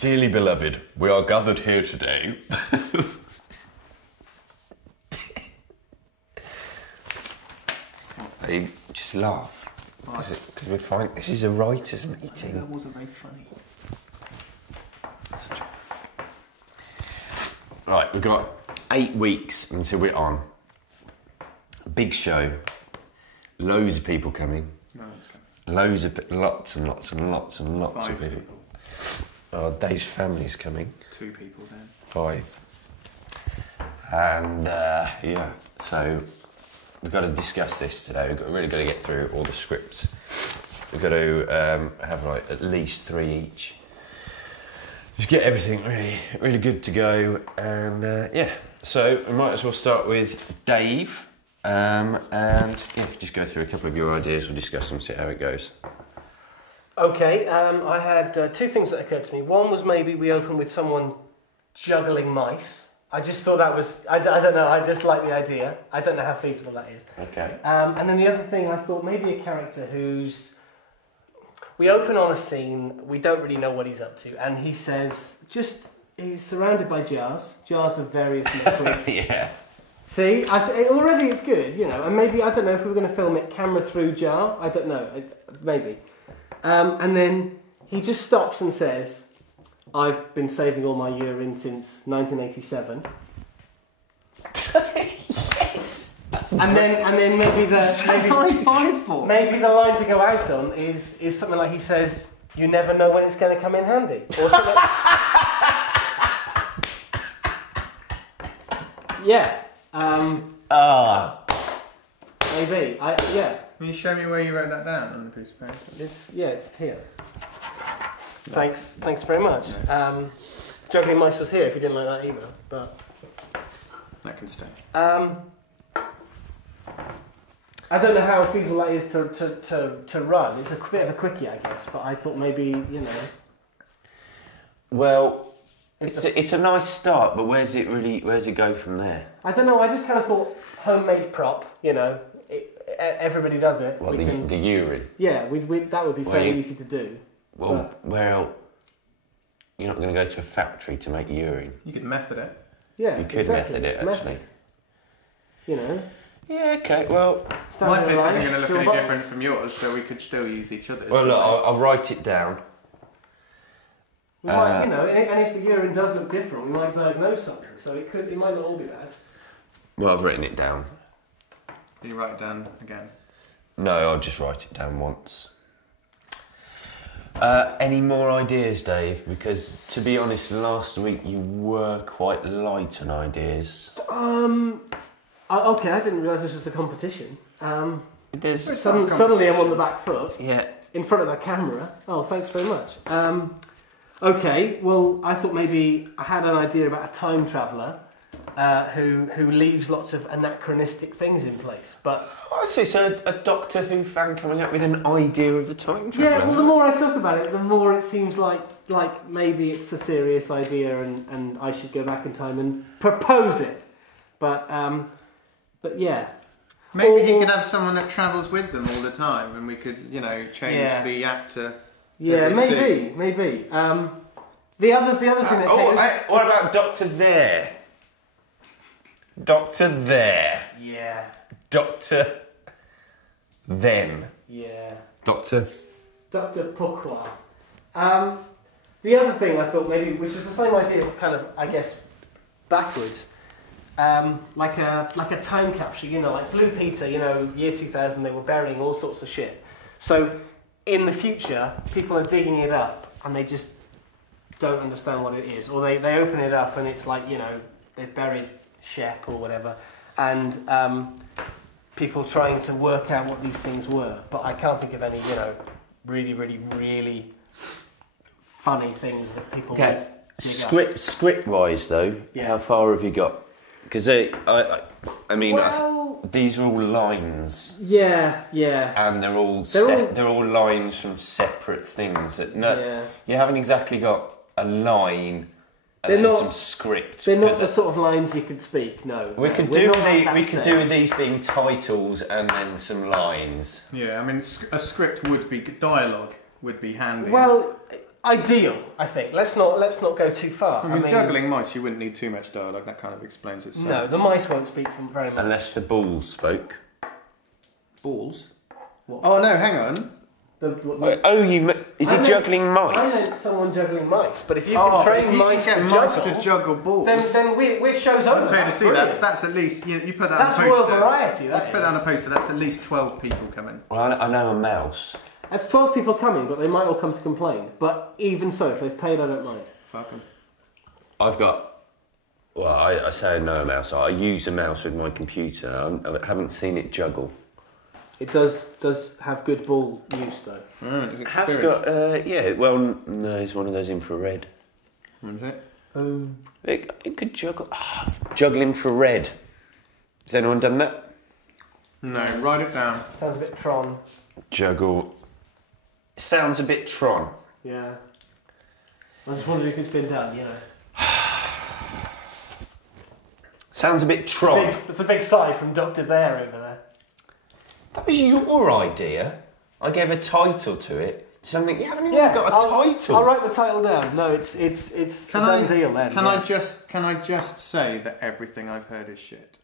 Dearly beloved, we are gathered here today. You just laugh. Because we're fine. This is a writers' meeting. That wasn't very funny. Right, we've got 8 weeks until we're on. Big show. Loads of people coming. No, it's Lots and lots and lots and lots of people. Oh, Dave's family's coming. 2 people then. 5. And yeah, so we've got to discuss this today. We've really got to get through all the scripts. We've got to have like at least 3 each. Just get everything really good to go. And yeah, so we might as well start with Dave. And yeah, just go through a couple of your ideas. We'll discuss them, see how it goes. Okay, I had 2 things that occurred to me. One was maybe we open with someone juggling mice. I just thought that was, I don't know, I just like the idea. I don't know how feasible that is. Okay. And then the other thing, I thought maybe a character who's, we open on a scene, we don't really know what he's up to, and he says, he's surrounded by jars of various liquids. Yeah. See, already it's good, you know, and maybe, I don't know if we were going to film it camera through jar, I don't know, maybe. And then he just stops and says, I've been saving all my urine since 1987. Yes! And then maybe maybe the line to go out on is something like he says, you never know when it's going to come in handy. Or something. Yeah. Maybe. Yeah. Can you show me where you wrote that down on the piece of paper? It's here. Thanks very much. Juggling mice was here if you didn't like that either, but That can stay. I don't know how feasible that is to run. It's a bit of a quickie, I guess, but I thought maybe, you know. Well, it's a nice start, but where's it go from there? I don't know, I just kind of thought homemade prop, you know, everybody does it. What, the urine? Yeah, that would be fairly easy to do. Well, you're not going to go to a factory to make urine. You could method it. Yeah, you could method it, actually. You know. Yeah, okay, well... My piece isn't going to look any different from yours, so we could still use each other's. Well, look, I'll write it down. We might, you know, and if the urine does look different, we might diagnose something, so it might not all be bad. Well, I've written it down. Do you write it down again? No, I'll just write it down once. Any more ideas, Dave? Because, to be honest, last week you were quite light on ideas. Okay, I didn't realise this was a competition. Suddenly I'm on the back foot. Yeah. In front of the camera. Oh, thanks very much. Okay, well, I thought maybe I had an idea about a time traveller who leaves lots of anachronistic things in place, but... I see, so a Doctor Who fan coming up with an idea of a time traveller. Yeah, well, the more I talk about it, the more it seems like maybe it's a serious idea and I should go back in time and propose it. But yeah. Maybe he could have someone that travels with them all the time, and we could, you know, change the actor. Yeah, maybe. The other thing that what about Doctor There? Doctor There. Yeah. Doctor Then. Yeah. Doctor Pourquoi. The other thing I thought maybe, which was the same idea, kind of, I guess, backwards, like a time capsule, you know, like Blue Peter, you know, year 2000, they were burying all sorts of shit. So in the future, people are digging it up and they just don't understand what it is, or they open it up and it's like, you know, they've buried Shep or whatever, and people trying to work out what these things were, but I can't think of any, you know, really funny things that people would dig up. Script-wise, though, how far have you got? Because I mean, these are all lines. Yeah. And they're all lines from separate things. You haven't exactly got a line and then some script. They're not the sort of lines you could speak. No. We could do with these being titles and then some lines. Yeah, I mean, a script would be dialogue would be handy. Well, ideal, I think. Let's not go too far. I mean, juggling mice, you wouldn't need too much dialogue. That kind of explains itself. No, the mice won't speak very much. Unless the balls spoke. Balls? What? Oh no, hang on. Is he juggling mice? I meant someone juggling mice, but if you can train mice to juggle balls, then we're show's over. That's to see that. That's at least you put that. That's on a poster. royal variety. Put that on a poster. That's at least 12 people coming. Well, I know a mouse. That's 12 people coming, but they might all come to complain. But even so, if they've paid, I don't mind. Fuck them. I've got. Well, I say I know a mouse. I use a mouse with my computer. I haven't seen it juggle. It does have good ball use though. It has got yeah. Well, no, it's one of those infrared. What is it? It could juggle. Juggle infrared. Has anyone done that? No, write it down. Sounds a bit Tron. Juggle. Sounds a bit Tron. Yeah. I was just wondering if it's been done. You know. Sounds a bit Tron. That's a big sigh from Dr. There over there. That was your idea. I gave a title to it. Something you haven't even got a title. I'll write the title down. No, it's a done deal then. Can I just say that everything I've heard is shit?